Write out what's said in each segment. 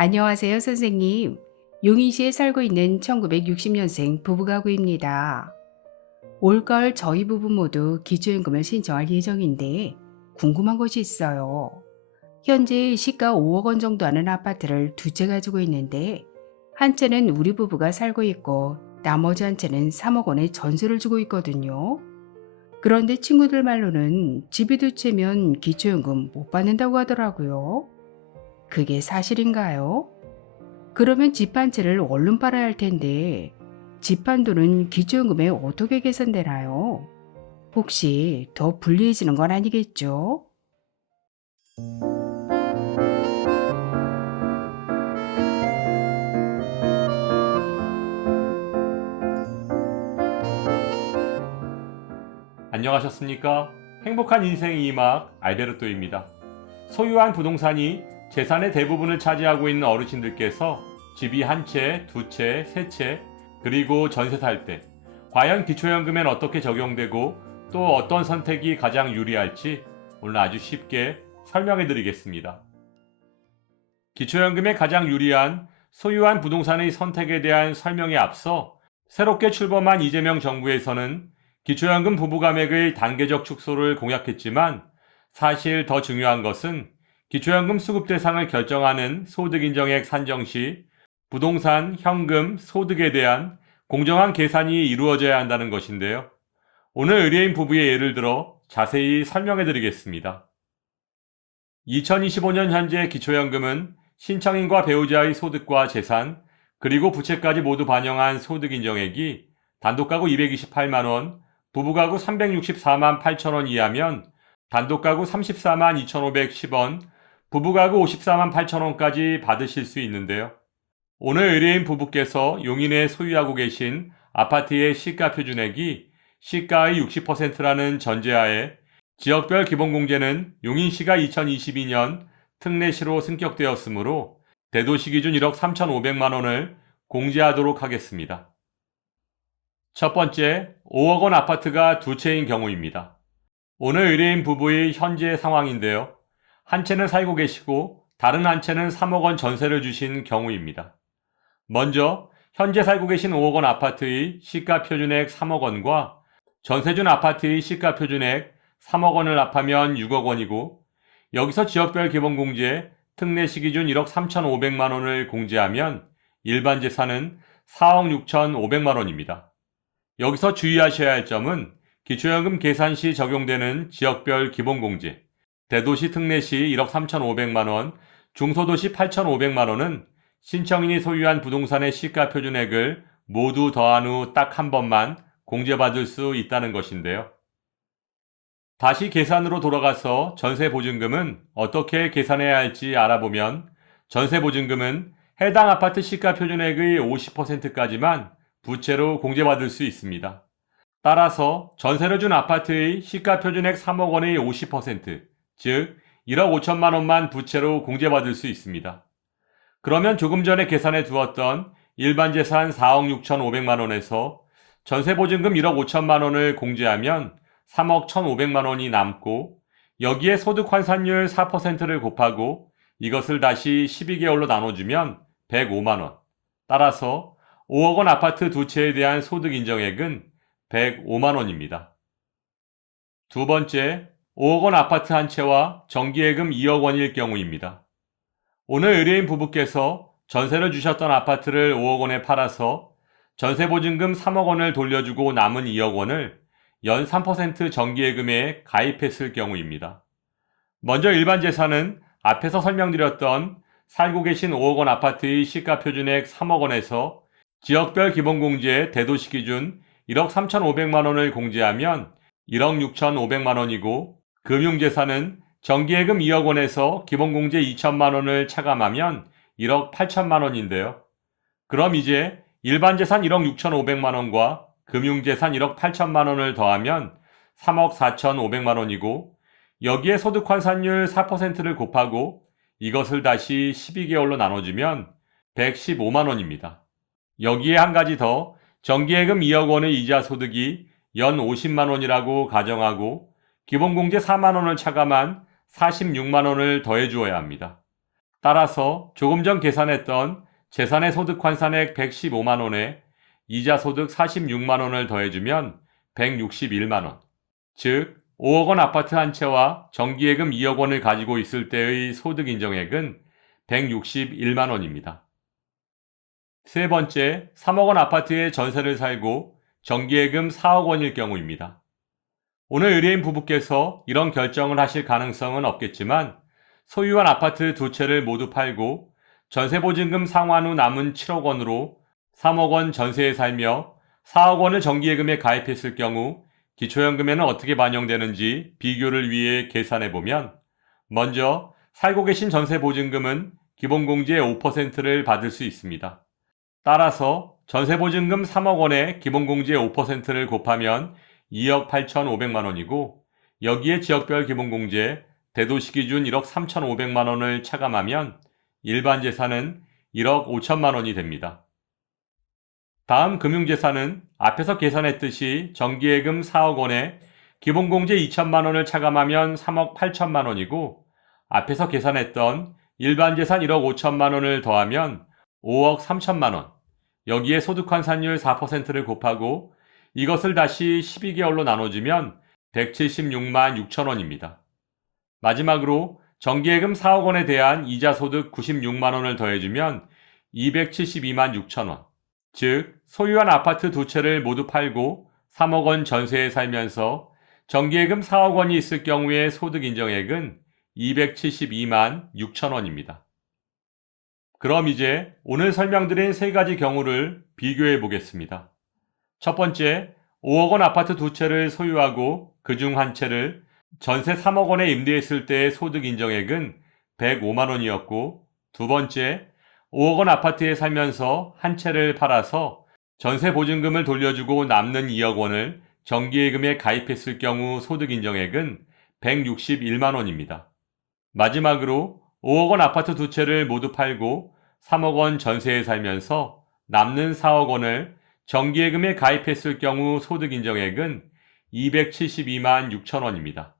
안녕하세요, 선생님. 용인시에 살고 있는 1960년생 부부가구입니다. 올가을 저희 부부 모두 기초연금을 신청할 예정인데 궁금한 것이 있어요. 현재 시가 5억 원 정도 하는 아파트를 두 채 가지고 있는데 한 채는 우리 부부가 살고 있고 나머지 한 채는 3억 원의 전세를 주고 있거든요. 그런데 친구들 말로는 집이 두 채면 기초연금 못 받는다고 하더라고요. 그게 사실인가요? 그러면 집 한 채를 얼른 팔아야 할 텐데 집 한도는 기초연금에 어떻게 계산되나요? 혹시 더 불리해지는 건 아니겠죠? 안녕하셨습니까? 행복한 인생 이막 알베르토입니다. 소유한 부동산이 재산의 대부분을 차지하고 있는 어르신들께서 집이 한 채, 두 채, 세 채, 그리고 전세 살 때 과연 기초연금엔 어떻게 적용되고 또 어떤 선택이 가장 유리할지 오늘 아주 쉽게 설명해 드리겠습니다. 기초연금에 가장 유리한 소유한 부동산의 선택에 대한 설명에 앞서 새롭게 출범한 이재명 정부에서는 기초연금 부부감액의 단계적 축소를 공약했지만 사실 더 중요한 것은 기초연금 수급 대상을 결정하는 소득인정액 산정 시 부동산, 현금, 소득에 대한 공정한 계산이 이루어져야 한다는 것인데요. 오늘 의뢰인 부부의 예를 들어 자세히 설명해 드리겠습니다. 2025년 현재 기초연금은 신청인과 배우자의 소득과 재산, 그리고 부채까지 모두 반영한 소득인정액이 단독가구 228만원, 부부가구 364만 8천원 이하면 단독가구 34만 2,510원, 부부가구 54만 8천원까지 받으실 수 있는데요. 오늘 의뢰인 부부께서 용인에 소유하고 계신 아파트의 시가 표준액이 시가의 60%라는 전제하에 지역별 기본공제는 용인시가 2022년 특례시로 승격되었으므로 대도시 기준 1억 3,500만 원을 공제하도록 하겠습니다. 첫 번째, 5억 원 아파트가 두 채인 경우입니다. 오늘 의뢰인 부부의 현재 상황인데요. 한 채는 살고 계시고 다른 한 채는 3억 원 전세를 주신 경우입니다. 먼저 현재 살고 계신 5억 원 아파트의 시가 표준액 3억 원과 전세준 아파트의 시가 표준액 3억 원을 합하면 6억 원이고 여기서 지역별 기본공제 특례시 기준 1억 3,500만 원을 공제하면 일반 재산은 4억 6,500만 원입니다. 여기서 주의하셔야 할 점은 기초연금 계산 시 적용되는 지역별 기본공제 대도시 특례시 1억 3,500만 원, 중소도시 8,500만 원은 신청인이 소유한 부동산의 시가 표준액을 모두 더한 후 딱 한 번만 공제받을 수 있다는 것인데요. 다시 계산으로 돌아가서 전세보증금은 어떻게 계산해야 할지 알아보면 전세보증금은 해당 아파트 시가 표준액의 50%까지만 부채로 공제받을 수 있습니다. 따라서 전세를 준 아파트의 시가 표준액 3억 원의 50%, 즉 1억 5천만 원만 부채로 공제받을 수 있습니다. 그러면 조금 전에 계산해 두었던 일반 재산 4억 6,500만 원에서 전세보증금 1억 5천만 원을 공제하면 3억 1,500만 원이 남고 여기에 소득 환산율 4%를 곱하고 이것을 다시 12개월로 나눠주면 105만 원. 따라서 5억 원 아파트 두 채에 대한 소득 인정액은 105만 원입니다. 두 번째, 5억 원 아파트 한 채와 정기예금 2억 원일 경우입니다. 오늘 의뢰인 부부께서 전세를 주셨던 아파트를 5억 원에 팔아서 전세보증금 3억 원을 돌려주고 남은 2억 원을 연 3% 정기예금에 가입했을 경우입니다. 먼저 일반 재산은 앞에서 설명드렸던 살고 계신 5억 원 아파트의 시가 표준액 3억 원에서 지역별 기본공제 대도시 기준 1억 3,500만 원을 공제하면 1억 6,500만 원이고 금융재산은 정기예금 2억 원에서 기본공제 2천만 원을 차감하면 1억 8천만 원인데요. 그럼 이제 일반 재산 1억 6,500만 원과 금융재산 1억 8천만 원을 더하면 3억 4,500만 원이고 여기에 소득 환산율 4%를 곱하고 이것을 다시 12개월로 나눠주면 115만 원입니다. 여기에 한 가지 더 정기예금 2억 원의 이자 소득이 연 50만 원이라고 가정하고 기본공제 4만 원을 차감한 46만 원을 더해 주어야 합니다. 따라서 조금 전 계산했던 재산의 소득 환산액 115만 원에 이자 소득 46만 원을 더해주면 161만 원. 즉 5억 원 아파트 한 채와 정기예금 2억 원을 가지고 있을 때의 소득 인정액은 161만 원입니다. 세 번째, 3억 원 아파트에 전세를 살고 정기예금 4억 원일 경우입니다. 오늘 의뢰인 부부께서 이런 결정을 하실 가능성은 없겠지만 소유한 아파트 두 채를 모두 팔고 전세보증금 상환 후 남은 7억 원으로 3억 원 전세에 살며 4억 원을 정기예금에 가입했을 경우 기초연금에는 어떻게 반영되는지 비교를 위해 계산해보면 먼저 살고 계신 전세보증금은 기본공제 5%를 받을 수 있습니다. 따라서 전세보증금 3억 원에 기본공제 5%를 곱하면 2억 8,500만 원이고 여기에 지역별 기본공제, 대도시 기준 1억 3,500만 원을 차감하면 일반 재산은 1억 5천만 원이 됩니다. 다음 금융재산은 앞에서 계산했듯이 정기예금 4억 원에 기본공제 2천만 원을 차감하면 3억 8천만 원이고 앞에서 계산했던 일반재산 1억 5천만 원을 더하면 5억 3천만 원, 여기에 소득환산율 4%를 곱하고 이것을 다시 12개월로 나눠주면 176만 6천 원입니다. 마지막으로 정기예금 4억 원에 대한 이자소득 96만 원을 더해주면 272만 6천 원. 즉 소유한 아파트 두 채를 모두 팔고 3억 원 전세에 살면서 정기예금 4억 원이 있을 경우의 소득 인정액은 272만 6천 원입니다. 그럼 이제 오늘 설명드린 세 가지 경우를 비교해 보겠습니다. 첫 번째, 5억 원 아파트 두 채를 소유하고 그중 한 채를 전세 3억 원에 임대했을 때의 소득 인정액은 105만 원이었고 두 번째, 5억 원 아파트에 살면서 한 채를 팔아서 전세 보증금을 돌려주고 남는 2억 원을 정기예금에 가입했을 경우 소득 인정액은 161만 원입니다. 마지막으로 5억 원 아파트 두 채를 모두 팔고 3억 원 전세에 살면서 남는 4억 원을 정기예금에 가입했을 경우 소득 인정액은 272만 6천 원입니다.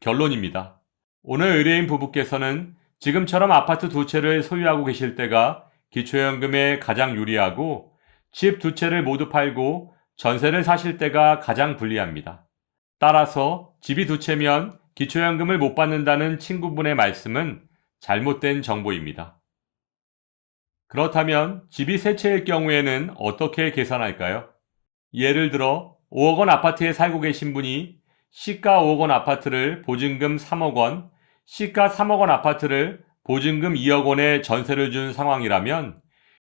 결론입니다. 오늘 의뢰인 부부께서는 지금처럼 아파트 두 채를 소유하고 계실 때가 기초연금에 가장 유리하고 집 두 채를 모두 팔고 전세를 사실 때가 가장 불리합니다. 따라서 집이 두 채면 기초연금을 못 받는다는 친구분의 말씀은 잘못된 정보입니다. 그렇다면 집이 세 채일 경우에는 어떻게 계산할까요? 예를 들어 5억 원 아파트에 살고 계신 분이 시가 5억 원 아파트를 보증금 3억 원, 시가 3억 원 아파트를 보증금 2억 원에 전세를 준 상황이라면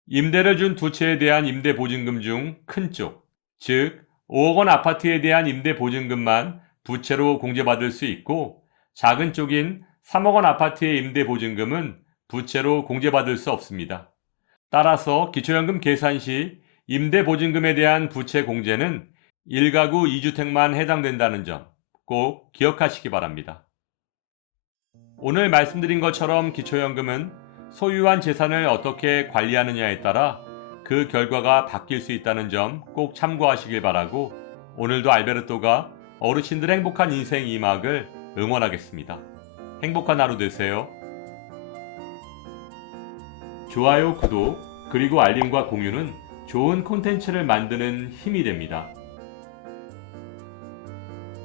임대를 준 두 채에 대한 임대 보증금 중 큰 쪽, 즉 5억 원 아파트에 대한 임대 보증금만 부채로 공제받을 수 있고 작은 쪽인 3억 원 아파트의 임대 보증금은 부채로 공제받을 수 없습니다. 따라서 기초연금 계산 시 임대 보증금에 대한 부채 공제는 1가구 2주택만 해당된다는 점 꼭 기억하시기 바랍니다. 오늘 말씀드린 것처럼 기초연금은 소유한 재산을 어떻게 관리하느냐에 따라 그 결과가 바뀔 수 있다는 점 꼭 참고하시길 바라고 오늘도 알베르토가 어르신들의 행복한 인생 2막을 응원하겠습니다. 행복한 하루 되세요. 좋아요, 구독, 그리고 알림과 공유는 좋은 콘텐츠를 만드는 힘이 됩니다.